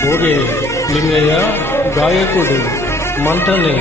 ಗೋಡೆ ಲಿಂಗಯ್ಯ ಗಾಯಕುಡಿ ಮಂಟನೆ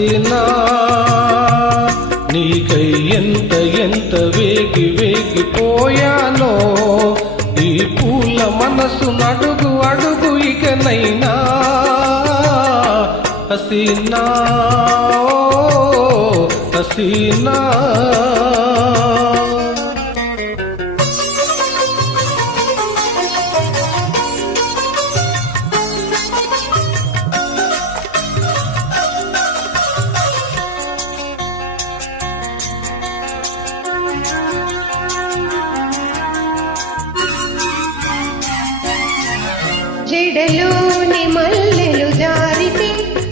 హసీనా నీకై ఎంత ఎంత వేగి వేగిపోయానో ఈ పూల మనసు నడుగు అడుగు ఇకనైనా హసీనా హసీనా. జడలోని మల్లెలు జారితే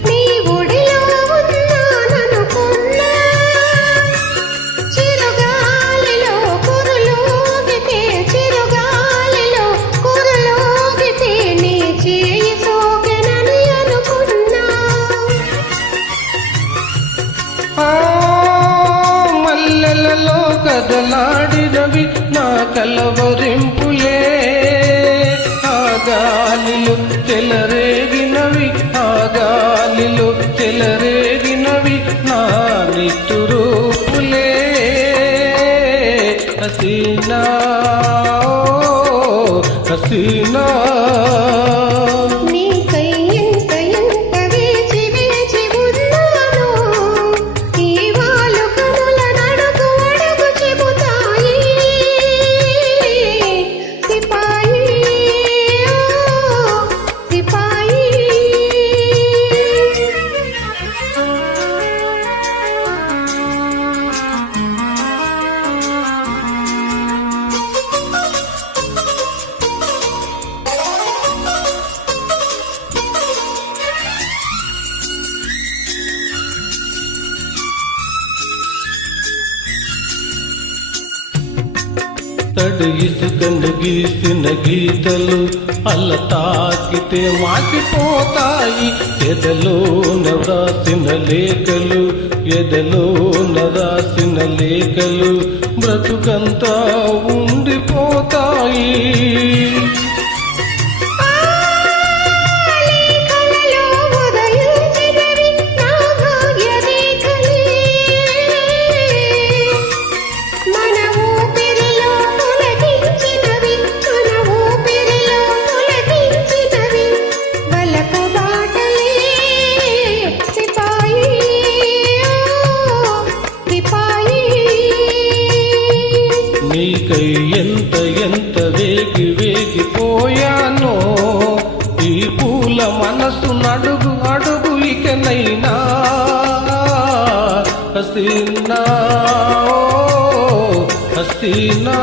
నీ ఒడిలో ఉన్నాననుకున్నా. చిరుగాలిలో కురులోగితే చిరుగాలిలో కురులోగితే నీ చేయి సోకెనని అనుకున్నా. మల్లెలలో కదలాడినవి నా కలవరింపులే. గాలిలో తెలరేగినవి ఆ గాలిలో తెలరేగినవి నా నిట్టురూపులే హసీనా హసీనా. తడి ఇసుకను గీసిన గీతలు అల్ల తాకితే మాసిపోతాయి ఎదలోన నవ్రాసిన లేఖలు ఎదలో రాసిన లేఖలు బ్రతుకంతా ఉండిపోతాయి. నీకై ఎంత ఎంత వేగి వేగి పోయానో ఈ పూల మనసు నడుగు అడుగు ఇకనైనా హసీనా హసీనా.